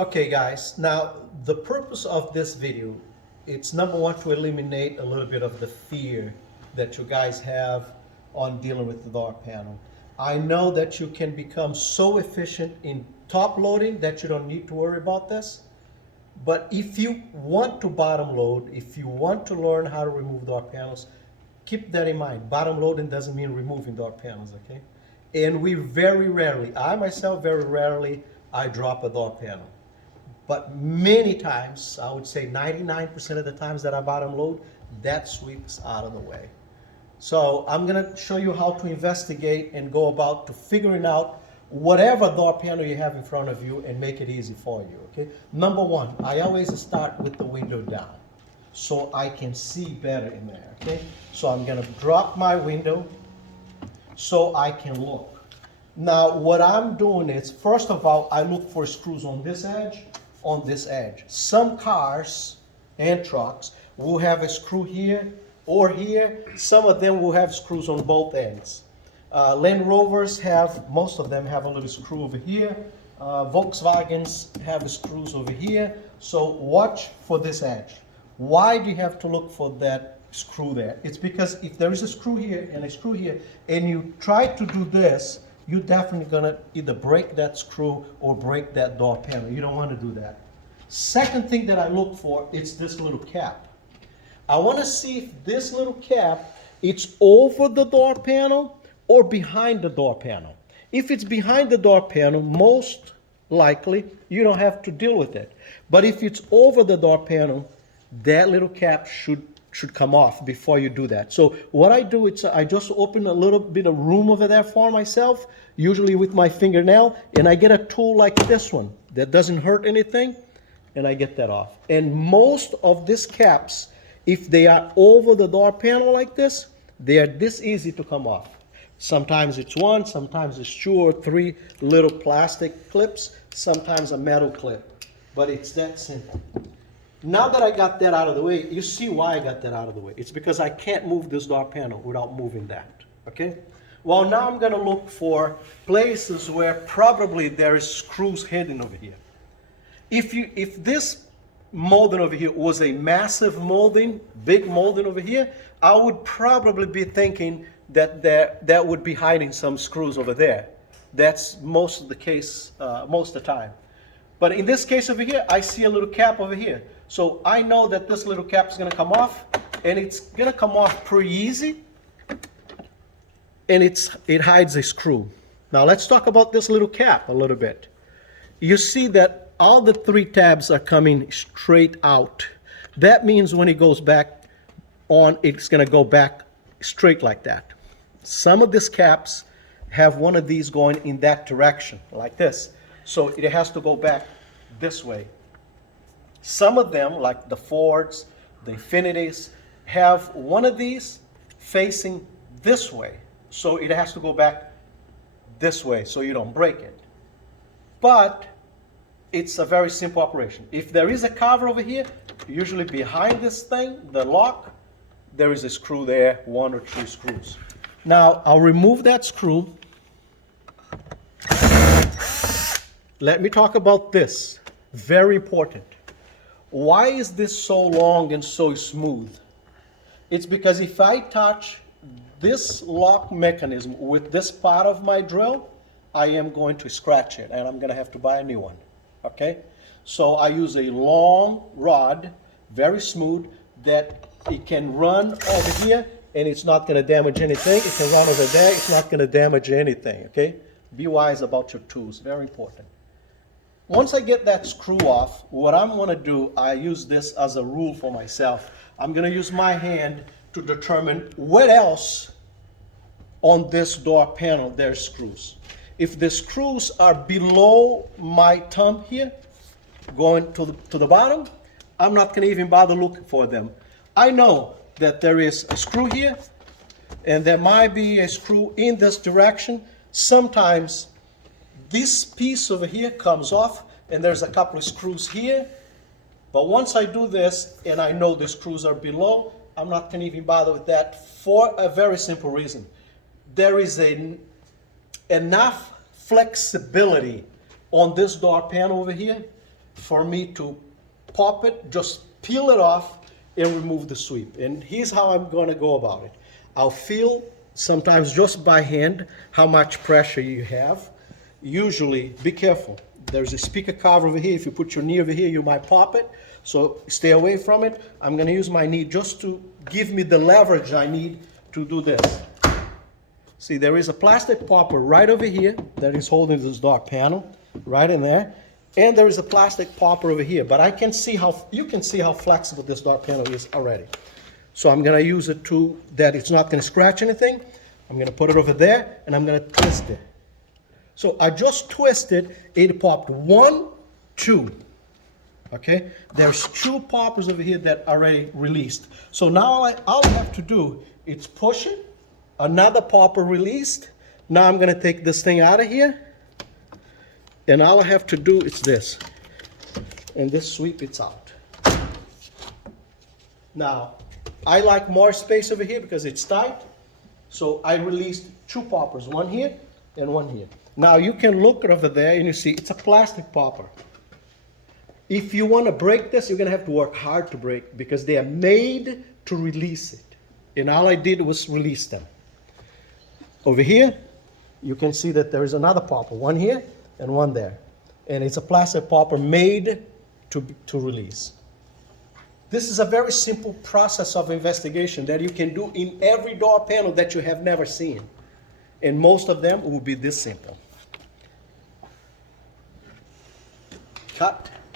Okay guys, now the purpose of this video, it's number one to eliminate a little bit of the fear that you guys have on dealing with the door panel. I know that you can become so efficient in top loading that you don't need to worry about this. But if you want to bottom load, if you want to learn how to remove door panels, keep that in mind. Bottom loading doesn't mean removing door panels, okay? And we very rarely, I myself very rarely, I drop a door panel. But many times, I would say 99% of the times that I bottom load, that sweeps out of the way. So I'm gonna show you how to investigate and go about to figuring out whatever door panel you have in front of you and make it easy for you, okay? Number one, I always start with the window down so I can see better in there, okay? So I'm gonna drop my window so I can look. Now what I'm doing is, first of all, I look for screws on this edge, on this edge. Some cars and trucks will have a screw here or here. Some of them will have screws on both ends. Land Rovers have, most of them have a little screw over here. Volkswagens have screws over here. So watch for this edge. Why do you have to look for that screw there? It's because if there is a screw here and a screw here, and you try to do this, you're definitely gonna either break that screw or break that door panel. You don't want to do that. Second thing that I look for is this little cap. I want to see if this little cap, it's over the door panel or behind the door panel. If it's behind the door panel, most likely you don't have to deal with it. But if it's over the door panel, that little cap should come off before you do that. So what I do is I just open a little bit of room over there for myself, usually with my fingernail, and I get a tool like this one that doesn't hurt anything, and I get that off. And most of these caps, if they are over the door panel like this, they are this easy to come off. Sometimes it's one, sometimes it's two or three little plastic clips, sometimes a metal clip, but it's that simple. Now that I got that out of the way, you see why I got that out of the way. It's because I can't move this door panel without moving that, okay? Well, now I'm gonna look for places where probably there is screws hidden over here. If this molding over here was a massive molding, big molding over here, I would probably be thinking that that would be hiding some screws over there. That's most of the case, most of the time. But in this case over here, I see a little cap over here. So I know that this little cap is going to come off, and it's going to come off pretty easy, and it hides a screw. Now let's talk about this little cap a little bit. You see that all the three tabs are coming straight out. That means when it goes back on, it's going to go back straight like that. Some of these caps have one of these going in that direction, like this. So it has to go back this way. Some of them, like the Fords, the Infinitis, have one of these facing this way. So it has to go back this way so you don't break it. But it's a very simple operation. If there is a cover over here, usually behind this thing, the lock, there is a screw there, one or two screws. Now I'll remove that screw. Let me talk about this. Very important. Why is this so long and so smooth? It's because if I touch this lock mechanism with this part of my drill, I am going to scratch it and I'm going to have to buy a new one. Okay? So I use a long rod, very smooth, that it can run over here and it's not going to damage anything. It can run over there, it's not going to damage anything. Okay? Be wise about your tools. Very important. Once I get that screw off, what I'm going to do, I use this as a rule for myself. I'm going to use my hand to determine what else on this door panel there's screws. If the screws are below my thumb here, going to the bottom, I'm not going to even bother looking for them. I know that there is a screw here, and there might be a screw in this direction. Sometimes this piece over here comes off and there's a couple of screws here. But once I do this and I know the screws are below, I'm not going to even bother with that for a very simple reason. There is enough flexibility on this door panel over here for me to pop it, just peel it off and remove the sweep. And here's how I'm going to go about it. I'll feel sometimes just by hand how much pressure you have. Usually, be careful. There's a speaker cover over here. If you put your knee over here, you might pop it. So stay away from it. I'm going to use my knee just to give me the leverage I need to do this. See, there is a plastic popper right over here that is holding this door panel, right in there. And there is a plastic popper over here. But you can see how flexible this door panel is already. So I'm going to use it to, that it's not going to scratch anything. I'm going to put it over there, and I'm going to twist it. So I just twisted, it popped 1, 2. Okay? There's 2 poppers over here that are already released. So now all I have to do is push it, another popper released. Now I'm going to take this thing out of here, and all I have to do is this. And this sweep it's out. Now, I like more space over here because it's tight. So I released 2 poppers, one here and one here. Now you can look over there and you see it's a plastic popper. If you want to break this, you're going to have to work hard to break because they are made to release it. And all I did was release them. Over here, you can see that there is another popper, one here and one there. And it's a plastic popper made to release. This is a very simple process of investigation that you can do in every door panel that you have never seen. And most of them will be this simple. Cut.